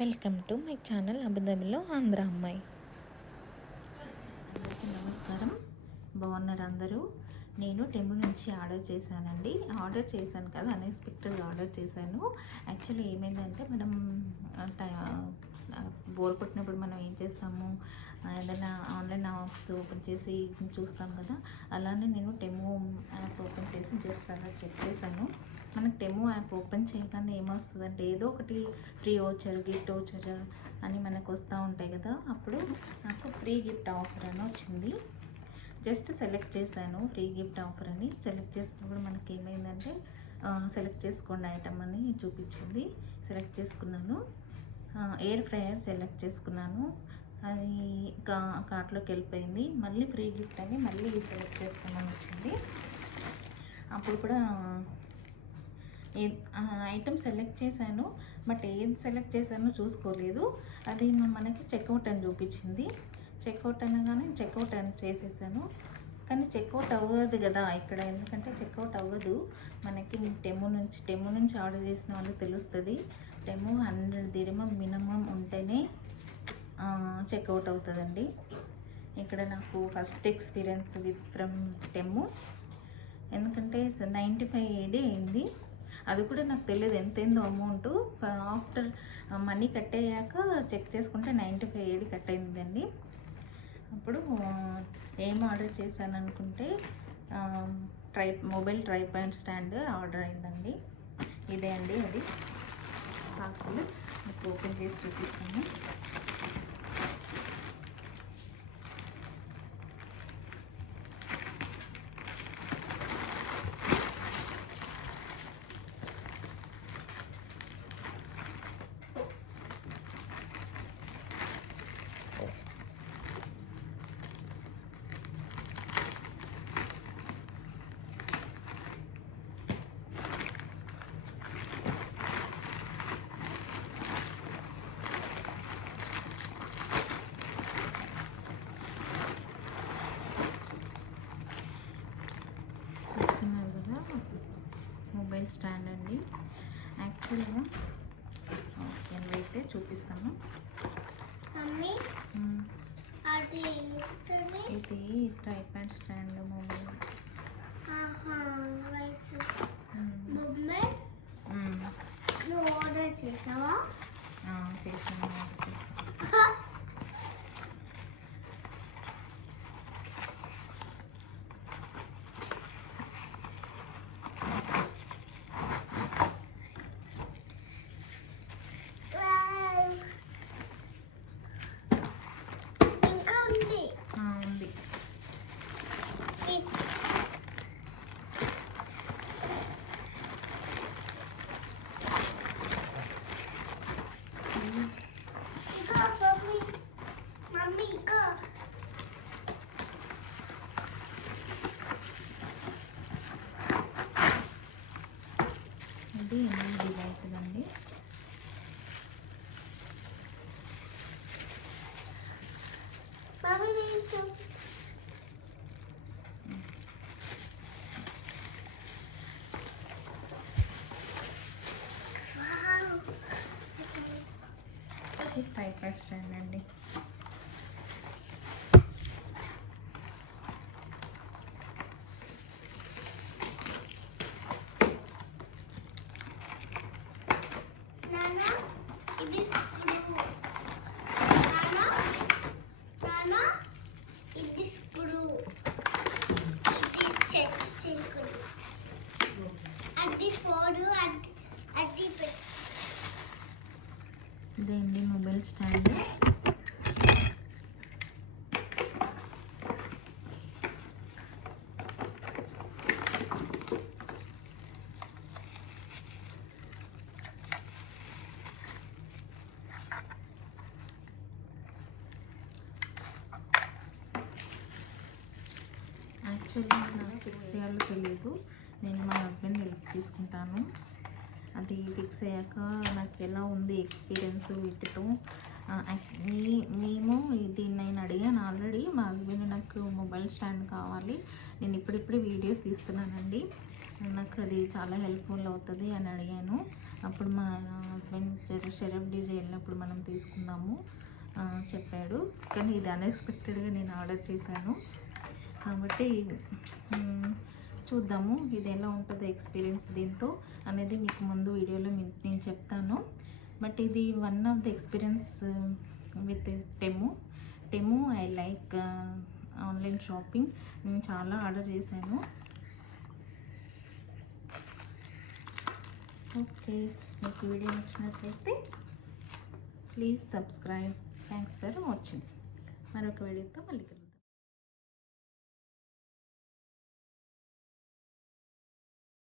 Welcome to my channel అబుదాబిలో ఆంధ్ర అమ్మాయి. అందరికీ నమస్కారం. బాగున్నారు అందరూ? నేను టెంపు నుంచి ఆర్డర్ చేశానండి. ఆర్డర్ చేశాను కదా, అన్ఎక్స్పెక్టెడ్గా ఆర్డర్ చేశాను. యాక్చువల్లీ ఏమైందంటే, మనం బోర్ కొట్టినప్పుడు మనం ఏం చేస్తాము, ఏదైనా ఆన్లైన్ యాప్స్ ఓపెన్ చేసి చూస్తాం కదా. అలానే నేను టెమో యాప్ ఓపెన్ చేసి జస్ట్ అలా చెక్ చేశాను. మనకు టెమో యాప్ ఓపెన్ చేయగానే ఏమొస్తుందంటే, ఏదో ఒకటి ఫ్రీ ఓచర్, గిఫ్ట్ ఓచర్ అని మనకు వస్తూ ఉంటాయి కదా. అప్పుడు నాకు ఫ్రీ గిఫ్ట్ ఆఫర్ అని వచ్చింది. జస్ట్ సెలెక్ట్ చేశాను ఫ్రీ గిఫ్ట్ ఆఫర్ అని. సెలెక్ట్ చేసినప్పుడు మనకి ఏమైందంటే, సెలెక్ట్ చేసుకోండి ఐటమ్ అని చూపించింది. సెలెక్ట్ చేసుకున్నాను. ఎయిర్ ఫ్రైయర్ సెలెక్ట్ చేసుకున్నాను. అది కార్ట్లోకి వెళ్ళిపోయింది. మళ్ళీ ఫ్రీ గిఫ్ట్ అని మళ్ళీ సెలెక్ట్ చేసుకున్నాను వచ్చింది. అప్పుడు కూడా ఐటమ్ సెలెక్ట్ చేశాను, బట్ ఏది సెలెక్ట్ చేశానో చూసుకోలేదు. అది మనకి చెక్అవుట్ అని చూపించింది. చెక్అవుట్ అనగానే చెక్అవుట్ అని చేసేసాను. కానీ చెక్అవుట్ అవ్వదు కదా ఇక్కడ, ఎందుకంటే చెక్అవుట్ అవ్వదు మనకి. టెమో నుంచి ఆర్డర్ చేసిన వాళ్ళకి తెలుస్తుంది. టెమో 100 దిర్హం మినిమం ఉంటేనే చెక్అవుట్ అవుతుందండి. ఇక్కడ నాకు ఫస్ట్ ఎక్స్పీరియన్స్ ఫ్రమ్ టెమో. ఎందుకంటే 95 AD అయింది. అది కూడా నాకు తెలియదు ఎంతైందో అమౌంట్. ఆఫ్టర్ మనీ కట్ అయ్యాక చెక్ చేసుకుంటే 95 AD కట్ అయిందండి. అప్పుడు ఏం ఆర్డర్ చేశాను అనుకుంటే, మొబైల్ ట్రైపాడ్ స్టాండ్ ఆర్డర్ అయిందండి. ఇదే అండి అది పార్సల్. మీకు ఓపెన్ చేసి చూపిస్తాను. చూస్తున్నారు కదా, మొబైల్ స్టాండ్ అండి. యాక్చువల్గా ఓకే అయితే చూపిస్తాను. ఇది ట్రైపాడ్ స్టాండ్ మొబైల్. ఆర్డర్ చేసావా? చేసాను. ఇంకా ఉంది. ఉంది. ఇంకా మమ్మీ ఇంకా ఇది LED లైట్ అండి. మమ్మీ నేను చెప్పు. ఇది ట్రైపాడ్ స్టాండ్ అండి. నానా ఇది స్క్రూ. నానా నానా ఇది స్క్రూ. ఇది చెక్ స్టిక్. అది ఫోడు అది ఇదే అండి మొబైల్ స్టాండ్. యాక్చువల్లీ నాకు ఫిక్స్ చేయాలో తెలియదు. నేను మా హస్బెండ్ హెల్ప్ తీసుకుంటాను. అది ఫిక్స్ అయ్యాక నాకు ఎలా ఉంది ఎక్స్పీరియన్స్ వీటితో. మేము దీన్ని నేను అడిగాను ఆల్రెడీ. మా హస్బెండ్ నాకు మొబైల్ స్టాండ్ కావాలి, నేను ఇప్పుడిప్పుడే వీడియోస్ తీస్తున్నానండి, నాకు అది చాలా హెల్ప్ఫుల్ అవుతుంది అని అడిగాను. అప్పుడు మా హస్బెండ్ షరఫ్ డీజే వెళ్ళినప్పుడు మనం తీసుకుందాము చెప్పాడు. కానీ ఇది అన్ఎక్స్పెక్టెడ్గా నేను ఆర్డర్ చేశాను కాబట్టి చూద్దాము ఇది ఎలా ఉంటుందో ఎక్స్పీరియన్స్ దీంతో అనేది మీకు ముందు వీడియోలో నేను చెప్తాను. బట్ ఇది one of the experience with Temu I like online shopping. నేను చాలా ఆర్డర్ చేశాను. ఓకే, మీకు వీడియో నచ్చినట్లయితే please subscribe. Thanks for watching. మరొక వీడియోతో మళ్ళీ